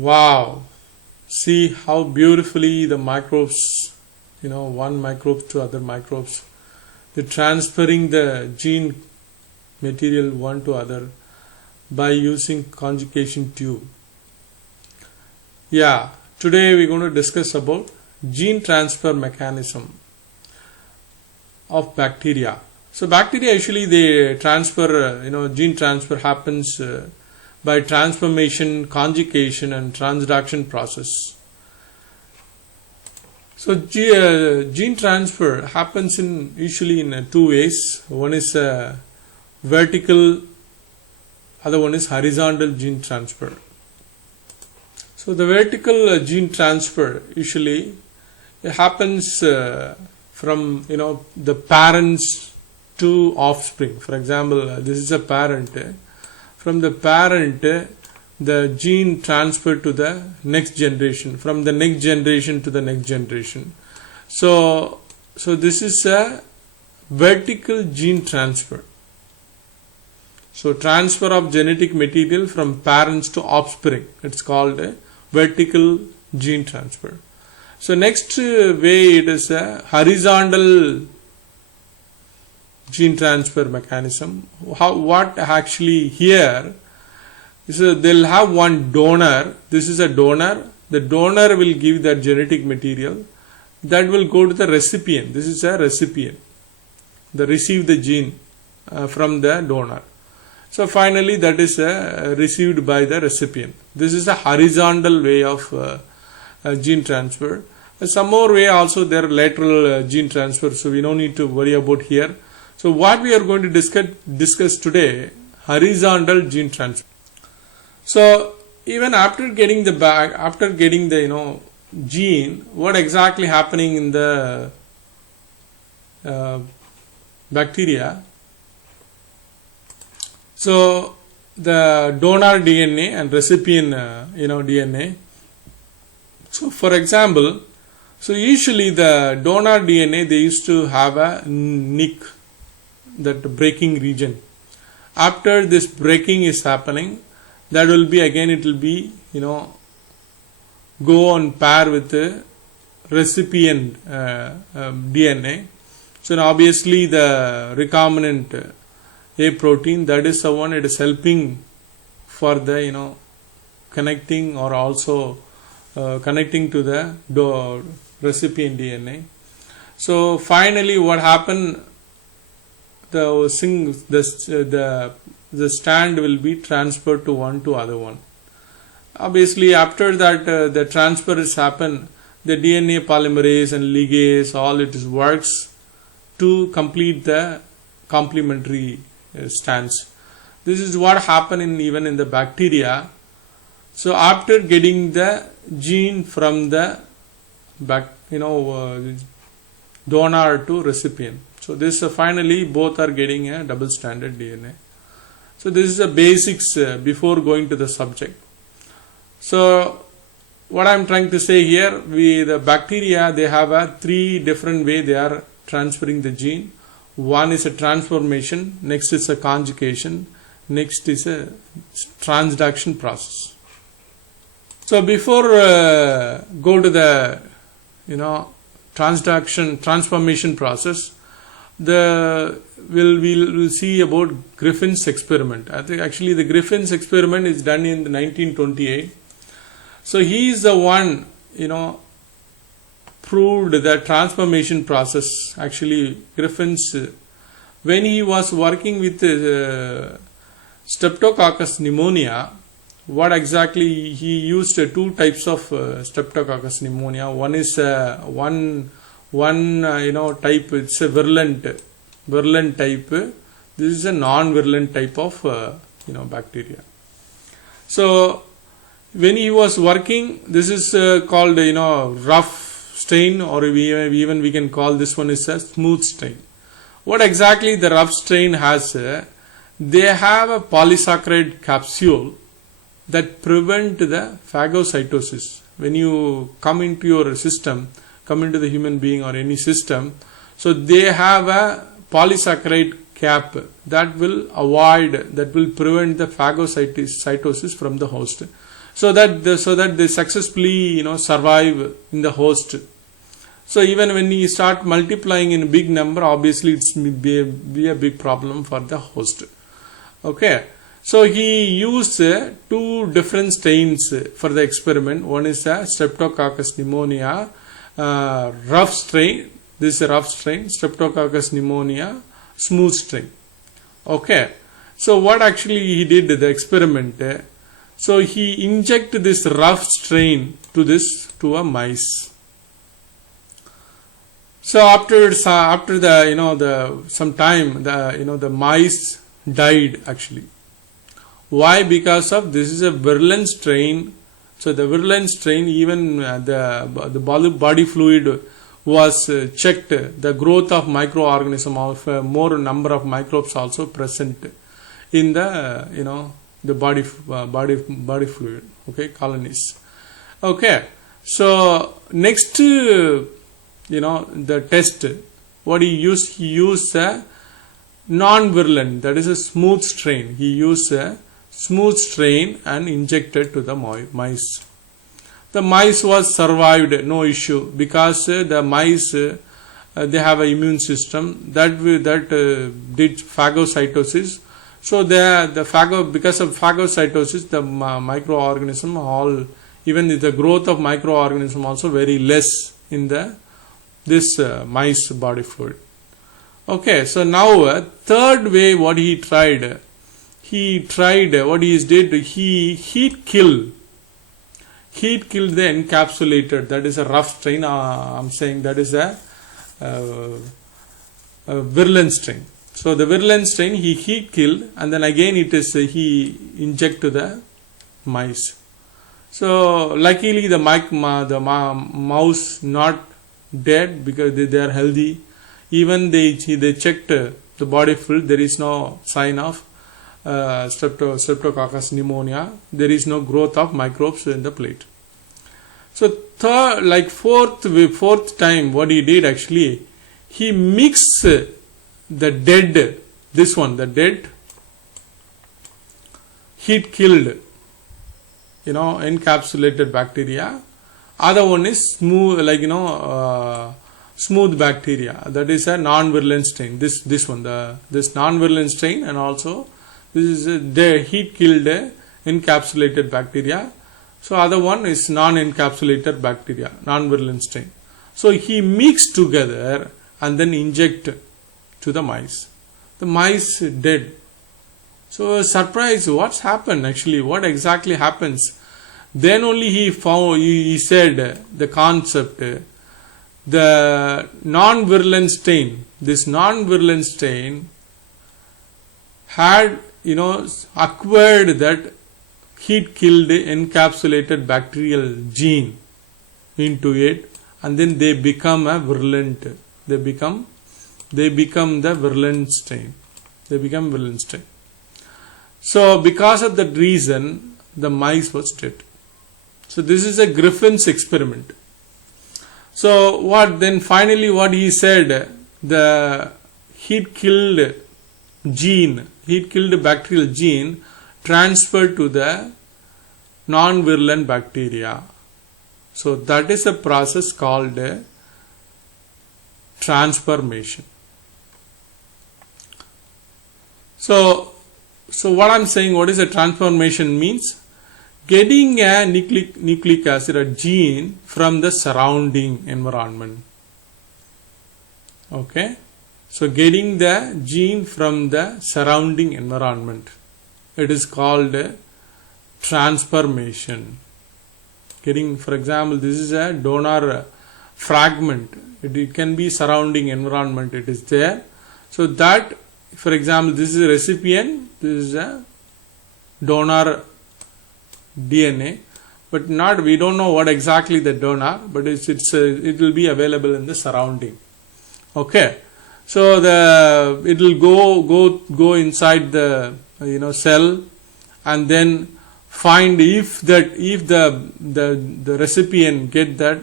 Wow! See how beautifully the microbes, one microbe to other microbes, they're transferring the gene material one to other by using conjugation tube. Yeah, today we're going to discuss about gene transfer mechanism of bacteria. So bacteria actually they transfer, gene transfer happens by transformation, conjugation and transduction process. So gene transfer happens usually in two ways. One is vertical, other one is horizontal gene transfer. So the vertical gene transfer usually it happens from the parents to offspring. For example, this is a parent. From the parent, the gene transfer to the next generation. From the next generation to the next generation. So this is a vertical gene transfer. So transfer of genetic material from parents to offspring. It's called a vertical gene transfer. So next way it is a horizontal gene transfer mechanism. What actually here is they'll have one donor. This is a donor. The donor will give that genetic material that will go to the recipient. This is a recipient. They receive the gene from the donor. So finally that is received by the recipient. This is a horizontal way of gene transfer. Some more way also there are lateral gene transfer, so we don't need to worry about here. So what we are going to discuss today, horizontal gene transfer. So even after getting the gene, what exactly happening in the bacteria? So the donor DNA and recipient DNA. So for example, so usually the donor DNA they used to have a nick, that breaking region. After this breaking is happening, that will be again it will be go on pair with the recipient DNA. So now obviously the recombinant A protein, that is the one it is helping for the connecting or also connecting to the recipient DNA. So finally what happened, the strand will be transferred to one to other one. Obviously after that the transfer has happened, the DNA polymerase and ligase all it works to complete the complementary strands. This is what happened even in the bacteria. So after getting the gene from the donor to recipient, so this finally both are getting a double stranded DNA. So this is the basics before going to the subject. So what I am trying to say here, the bacteria they have a three different way they are transferring the gene. One is a transformation, next is a conjugation, next is a transduction process. So before go to the transformation process, we'll see about Griffin's experiment. I think actually the Griffin's experiment is done in 1928. So he is the one proved the transformation process. Actually Griffin's when he was working with Streptococcus pneumonia, what exactly he used two types of Streptococcus pneumonia. One is one type, it's a virulent type. This is a non-virulent type of bacteria. So when he was working, this is called rough strain, or even we can call this one is a smooth strain. What exactly the rough strain has? They have a polysaccharide capsule that prevent the phagocytosis. When you come into your system, come into the human being or any system, so they have a polysaccharide cap that will prevent the phagocytosis from the host. so that they successfully survive in the host. So even when you start multiplying in a big number, obviously it's be a big problem for the host. Okay, so he used two different strains for the experiment. One is a Streptococcus pneumonia rough strain. This is a rough strain, Streptococcus pneumonia smooth strain. Okay, so what actually he did the experiment? So he injected this rough strain to a mice. So after the some time the mice died actually. Why? Because of this is a virulent strain. So the virulent strain, even the body fluid was checked. The growth of microorganism of more number of microbes also present in the the body fluid. Okay, colonies. Okay, so next the test, what he used a non-virulent, that is a smooth strain. He used a smooth strain and injected to the mice. The mice was survived, no issue, because the mice they have an immune system that did phagocytosis. So because of phagocytosis, the microorganism even the growth of microorganism also very less in this mice body fluid. Okay, so now third way what he tried what he did, he heat killed the encapsulated, that is a rough strain. I'm saying that is a virulent strain. So the virulent strain he heat killed, and then again he inject to the mice. So luckily the mouse not dead because they are healthy. Even they checked the body fluid, there is no sign of Streptococcus pneumonia. There is no growth of microbes in the plate. So fourth time what he did actually, he mixed the dead heat killed encapsulated bacteria. Other one is smooth smooth bacteria, that is a non-virulent strain. This non-virulent strain, and also this is the heat killed encapsulated bacteria. So other one is non-encapsulated bacteria, non-virulent strain. So he mixed together and then inject to the mice. The mice dead. So surprise, what's happened actually? What exactly happens? Then only he said the concept. The non-virulent strain, this non-virulent strain had acquired that heat killed encapsulated bacterial gene into it, and then they become a virulent. They become the virulent strain. They become virulent strain. So because of that reason, the mice was dead. So this is a Griffin's experiment. So finally what he said, the heat killed bacterial gene transferred to the non-virulent bacteria. So that is a process called transformation. So what I'm saying, what is a transformation means? Getting a nucleic acid, a gene, from the surrounding environment. Okay, so getting the gene from the surrounding environment, it is called transformation. Getting, for example, this is a donor fragment. It can be surrounding environment. It is there. So that, for example, this is a recipient. This is a donor DNA, but we don't know what exactly the donor, but it will be available in the surrounding. Okay, so it will go inside the cell, and then find if the recipient get that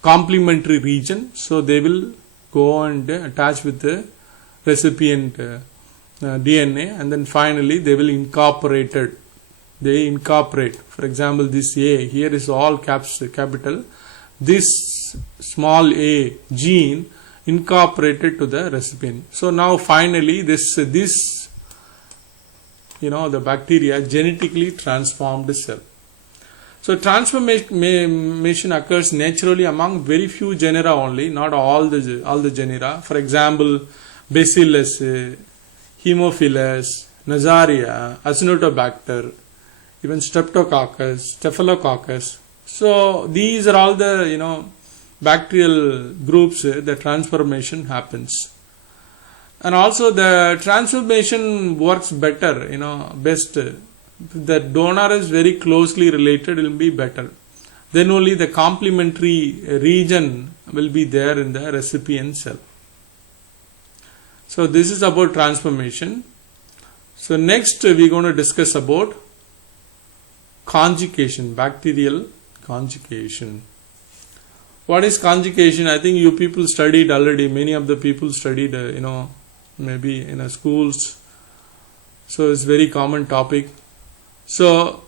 complementary region, so they will go and attach with the recipient DNA, and then finally they will incorporate they incorporate. For example, this A here is all capital. This small a gene incorporated to the recipient. So now finally this the bacteria genetically transformed cell. So transformation occurs naturally among very few genera only, not all the genera. For example, Bacillus, Haemophilus, Nazaria, Acinetobacter, even Streptococcus, Staphylococcus. So these are all the bacterial groups. The transformation happens, and also the transformation works better. Best. The donor is very closely related, it will be better. Then only the complementary region will be there in the recipient cell. So this is about transformation. So next we are going to discuss about conjugation, bacterial conjugation. What is conjugation? I think you people studied already. Many of the people studied, maybe in schools. So it's very common topic. So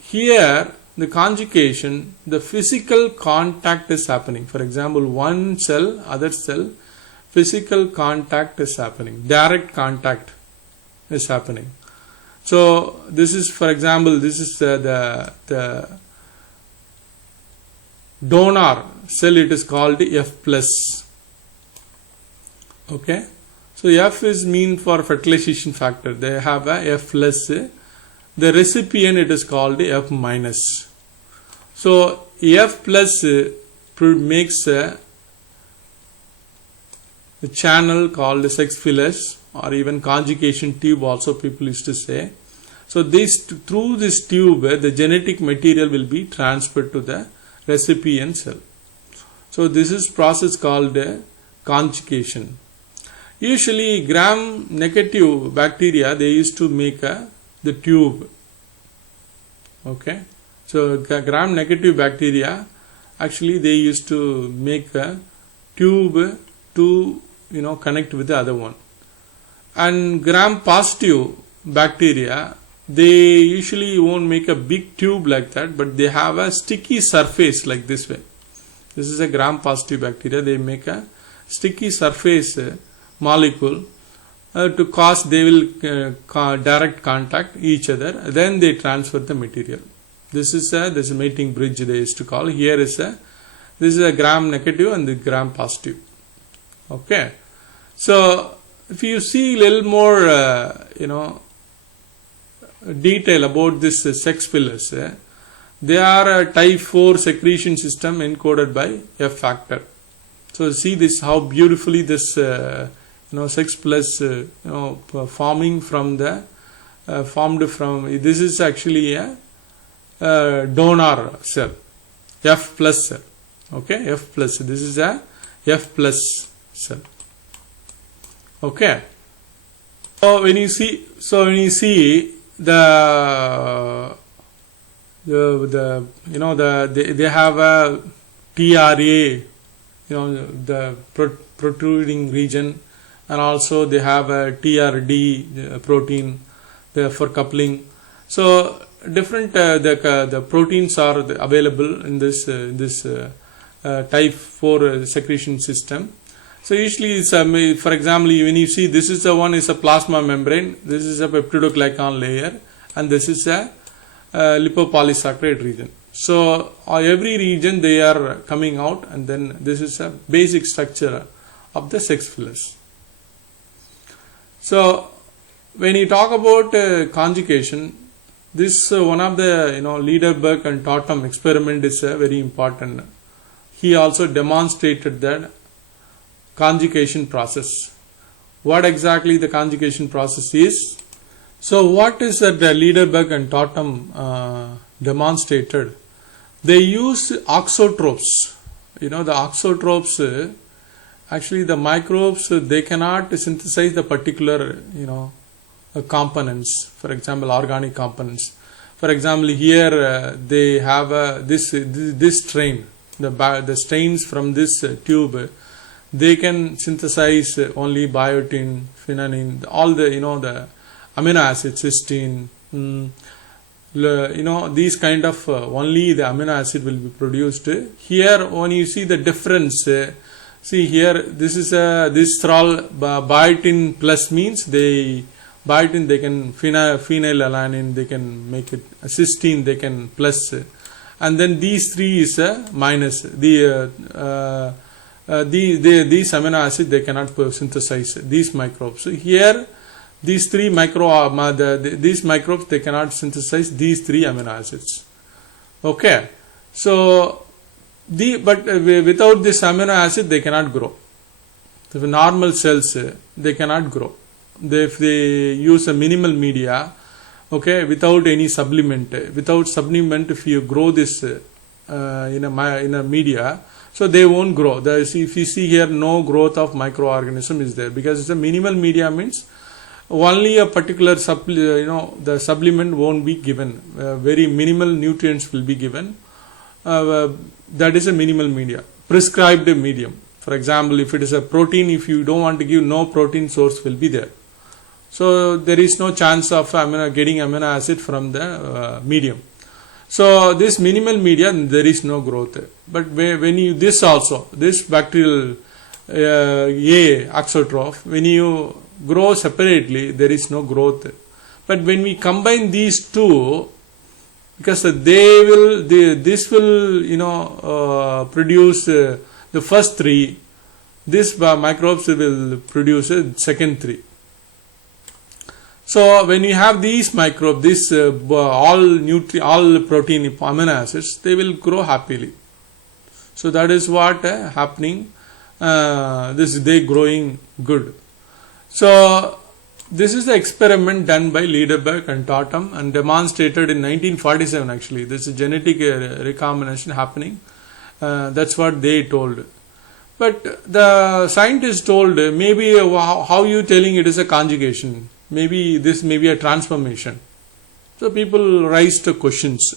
here the conjugation, the physical contact is happening. For example, one cell, other cell, physical contact is happening. Direct contact is happening. So this is, for example, this is the donor cell. It is called F+. Okay. So F is mean for fertilization factor. They have a F+. The recipient, it is called F-. So F+ makes a channel called sex phyllis, or even conjugation tube also people used to say. So through this tube the genetic material will be transferred to the recipient cell. So this is process called conjugation. Usually gram-negative bacteria, they used to make the tube. Okay, so gram-negative bacteria, actually they used to make a tube to connect with the other one. And gram-positive bacteria, they usually won't make a big tube like that, but they have a sticky surface like this way. This is a gram-positive bacteria. They make a sticky surface molecule to cause they will direct contact each other. Then they transfer the material. This is a mating bridge they used to call. Here is this is a gram-negative and the gram-positive. Okay, so if you see a little more detail about this sex phyllis, they are a type 4 secretion system encoded by F factor. So see this, how beautifully this sex plus forming from formed from, this is actually a donor cell, F+ cell. Okay, F+, this is a F+ cell. Okay, so when you see they have a TRA, the protruding region, and also they have a TRD protein for coupling. So different the proteins are available in this type 4 secretion system. So usually it's for example, when you see this is the one is a plasma membrane, this is a peptidoglycan layer, and this is a lipopolysaccharide region. So every region they are coming out, and then this is a basic structure of the sex phyllis. So when you talk about conjugation, this one of the Lederberg and Totem experiment is very important. He also demonstrated that conjugation process. What exactly the conjugation process is? So what is that the Lederberg and Totem demonstrated? They use auxotropes. The auxotropes, actually the microbes, they cannot synthesize the particular components, for example organic components. For example, here they have this strain, the strains from this tube, they can synthesize only biotin, phenolene, all the the amino acids, cysteine, these kind of only the amino acid will be produced. Here when you see the difference, see here, this is this thrall biotin plus means biotin they can phenylalanine, they can make it cysteine, they can plus, and then these three is minus. These amino acid they cannot synthesize, these microbes. So here these three these microbes they cannot synthesize these three amino acids. Okay, so but without this amino acid they cannot grow. The normal cells they cannot grow. If they use a minimal media, okay, without any supplement, if you grow this in a media, so they won't grow. If you see here, no growth of microorganism is there, because it's a minimal media means only a particular the supplement won't be given. Very minimal nutrients will be given. That is a minimal media, prescribed medium. For example, if it is a protein, if you don't want to give, no protein source will be there. So there is no chance of getting amino acid from the medium. So this minimal media, there is no growth. But when you this bacterial auxotroph, when you grow separately, there is no growth. But when we combine these two, because this will produce the first three, this microbes will produce second three. So when you have these microbes, all protein amino acids, they will grow happily. So that is what happening. They growing good. So this is the experiment done by Liederberg and Totem and demonstrated in 1947 actually. This is genetic recombination happening. That's what they told. But the scientists told, maybe how you telling it is a conjugation? Maybe this may be a transformation. So people raised questions.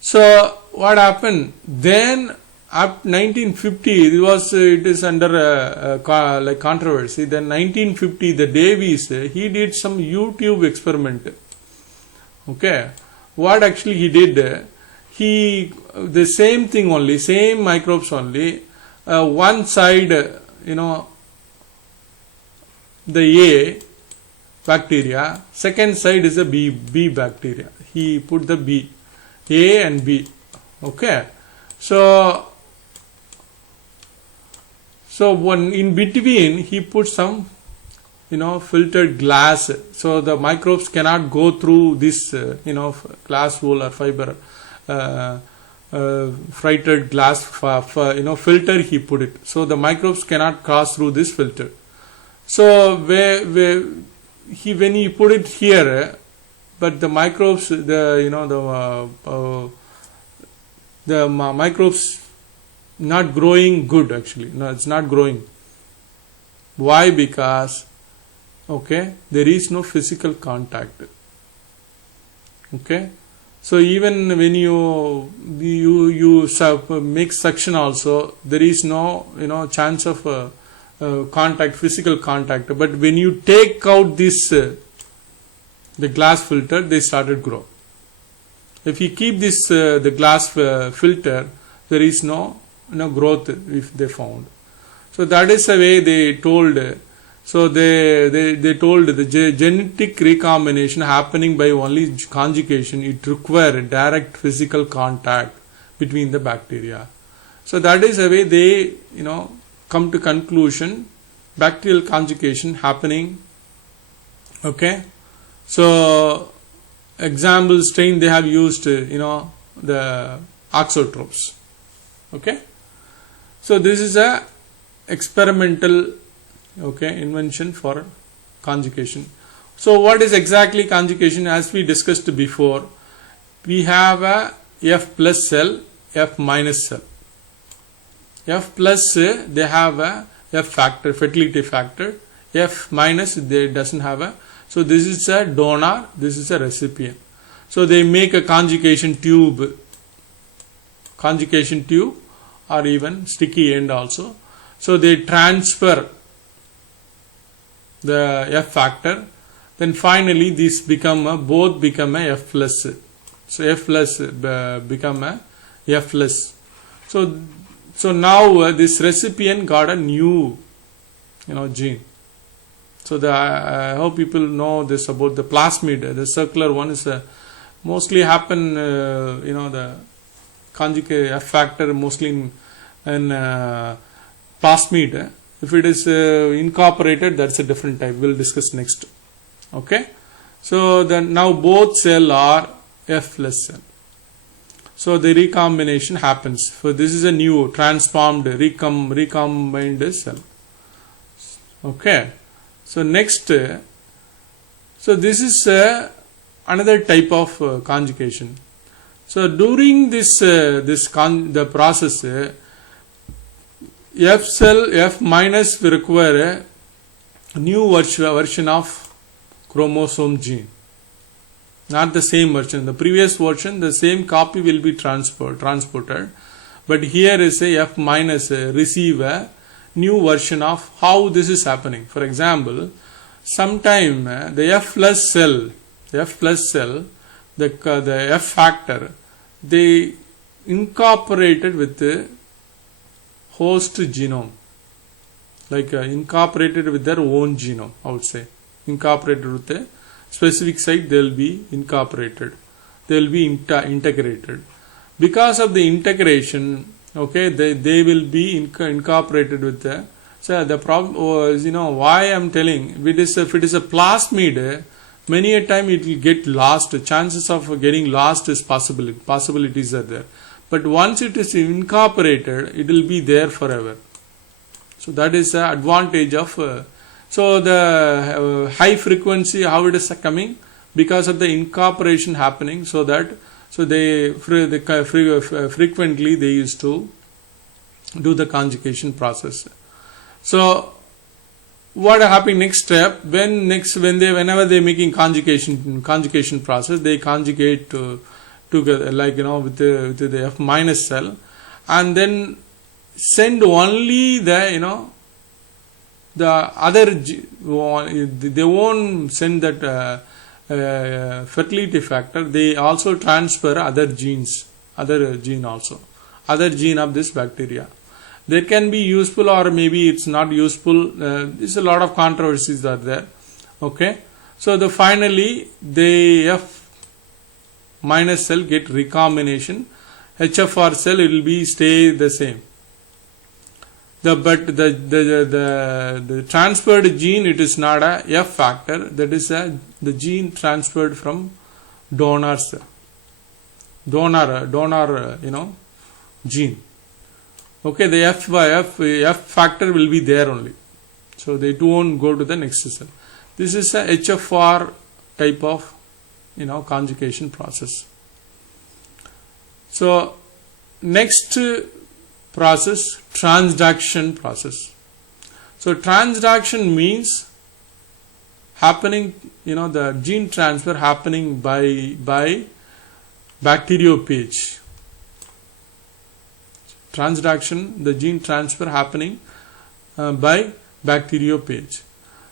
So what happened? Then up 1950, it is under like controversy. Then 1950, the Davies, he did some YouTube experiment. Okay, what actually he did? The same thing only, same microbes only. One side, the A bacteria, second side is a B bacteria. He put the B, A and B. Okay, so one in between he put some filtered glass, so the microbes cannot go through this glass wool or fiber filtered glass filter he put it, so the microbes cannot cross through this filter. So when he put it here, but the microbes, the microbes not growing good actually. No, it's not growing. Why? Because there is no physical contact. Okay, so even when you make suction also, there is no chance of contact, physical contact. But when you take out this the glass filter, they started grow. If you keep this the glass filter, there is no growth if they found. So that is the way they told. So they told the genetic recombination happening by only conjugation, it requires direct physical contact between the bacteria. So that is the way they come to conclusion, bacterial conjugation happening. Okay, so example strain they have used the auxotrophs. Okay, so this is a experimental invention for conjugation. So what is exactly conjugation? As we discussed before, we have a F plus cell, F minus cell. F plus they have a F factor, fertility factor. F minus they doesn't have a. So this is a donor, this is a recipient. So they make a conjugation tube or even sticky end also. So they transfer the F factor Then finally these both become a F plus. So F plus become a F plus. So now this recipient got a new gene. So I hope people know this about the plasmid. The circular one is mostly happen the conjugate F factor mostly in plasmid. If it is incorporated, that's a different type. We'll discuss next. Okay. So then now both cell are F plus cell. So the recombination happens. So this is a new transformed recombined cell. Okay. So next, so this is another type of conjugation. So during the process, F cell F minus will require a new version of chromosome gene. Not the same version. The previous version, the same copy will be transported. But here is a F minus receive a new version of how this is happening. For example, sometime the F plus cell, the F factor, they incorporated with the host genome. Like incorporated with their own genome, I would say. Incorporated with a specific site, they will be incorporated. They will be integrated. Because of the integration, okay, they will be incorporated with the. So the problem was, why I am telling, if it is a plasmid, many a time it will get lost. Chances of getting lost is possibilities are there. But once it is incorporated, it will be there forever. So that is the advantage of. So the high frequency, how it is coming? Because of the incorporation happening, so they frequently they used to do the conjugation process. So what happening next step? Whenever they making conjugation process, they conjugate together, like with the F minus cell, and then send only the the other, they won't send that fertility factor. They also transfer other gene also, other gene of this bacteria. They can be useful or maybe it's not useful. There's a lot of controversies are there. Okay. So finally the F minus cell get recombination. HFR cell, it will be stay the same. But the transferred gene, it is not a F factor. That is the gene transferred from donor gene. Okay, the F factor will be there only. So they won't go to the next cell. This is a HFR type of conjugation process. So next process, transduction process. So transduction means happening, the gene transfer happening by bacteriophage. Transduction, the gene transfer happening by bacteriophage.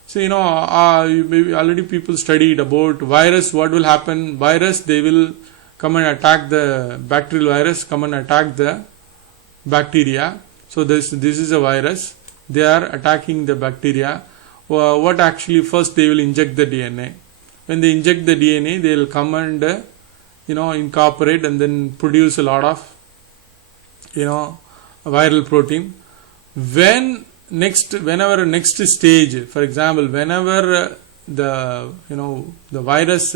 So maybe already people studied about virus. What will happen? Virus, they will come and attack the bacterial virus, come and attack the bacteria. So this is a virus. They are attacking the bacteria. What actually, first they will inject the DNA. When they inject the DNA, they will come and incorporate and then produce a lot of viral protein. Whenever next stage, for example, whenever the virus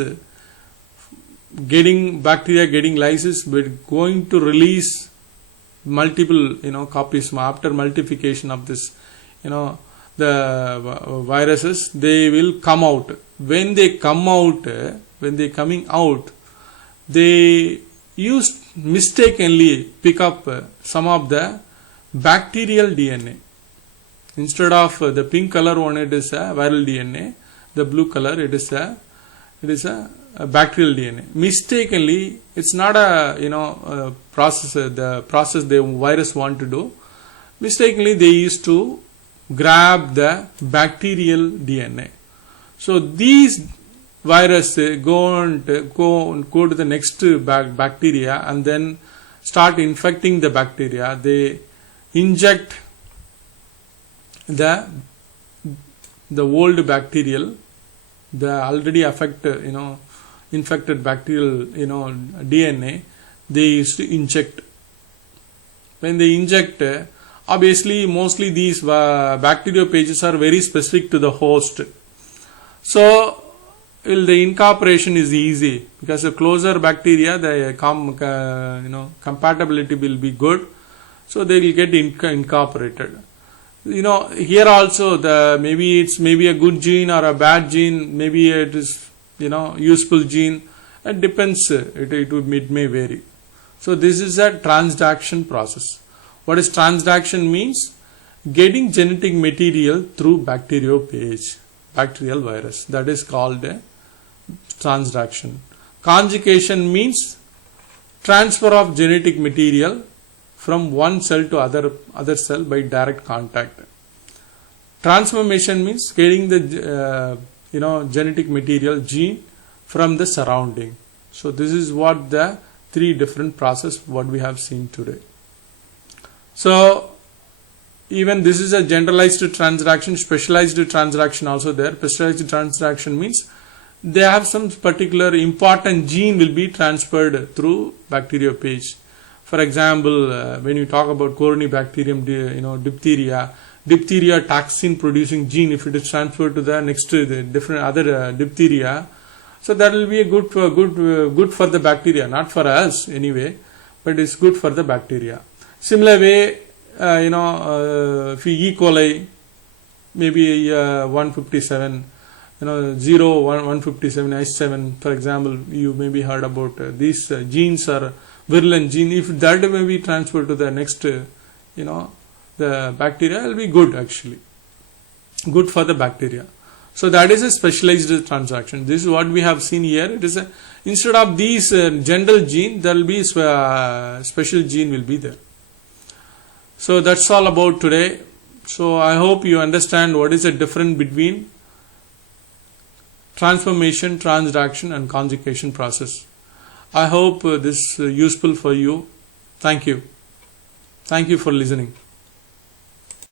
bacteria getting lysis, but going to release multiple copies after multiplication of this the viruses, they will come out. When they coming out, they mistakenly pick up some of the bacterial DNA. Instead of the pink color one, it is a viral DNA. The blue color, it is a bacterial DNA. Mistakenly, it's not a process. The process the virus want to do. Mistakenly, they used to grab the bacterial DNA. So these virus go to the next bacteria and then start infecting the bacteria. They inject the old bacterial, the already infected bacterial DNA. They used to inject. When they inject, obviously mostly these bacteriophages are very specific to the host. So the incorporation is easy because the closer bacteria, the compatibility will be good, so they will get incorporated. Here also maybe it's a good gene or a bad gene, maybe it is useful gene. It depends. It may vary. So this is a transduction process. What is transduction means? Getting genetic material through bacteriophage, bacterial virus. That is called a transduction. Conjugation means transfer of genetic material from one cell to other cell by direct contact. Transformation means getting the genetic material, gene, from the surrounding. So this is what the three different process what we have seen today. So even this is a generalized transduction, specialized transduction also there. Specialized transduction means they have some particular important gene will be transferred through bacteriophage. For example, when you talk about Corynebacterium, diphtheria toxin producing gene, if it is transferred to the next the different other diphtheria, so that will be a good for the bacteria, not for us anyway, but it's good for the bacteria. Similar way, if E. coli, maybe 157, 157 H7, for example, you maybe heard about these genes are virulent gene. If that may be transferred to the next, the bacteria, will be good actually, good for the bacteria. So that is a specialized transduction. This is what we have seen here. It is instead of these general gene, there will be special gene will be there. So that's all about today. So I hope you understand what is the difference between transformation, transduction and conjugation process. I hope this is useful for you. Thank you. Thank you for listening.